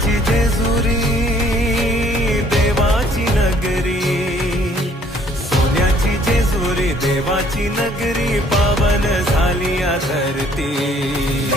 सोन्याची जेजुरी देवाची नगरी, सोन्याची जेजुरी देवाची नगरी, पावन झाली या धरती.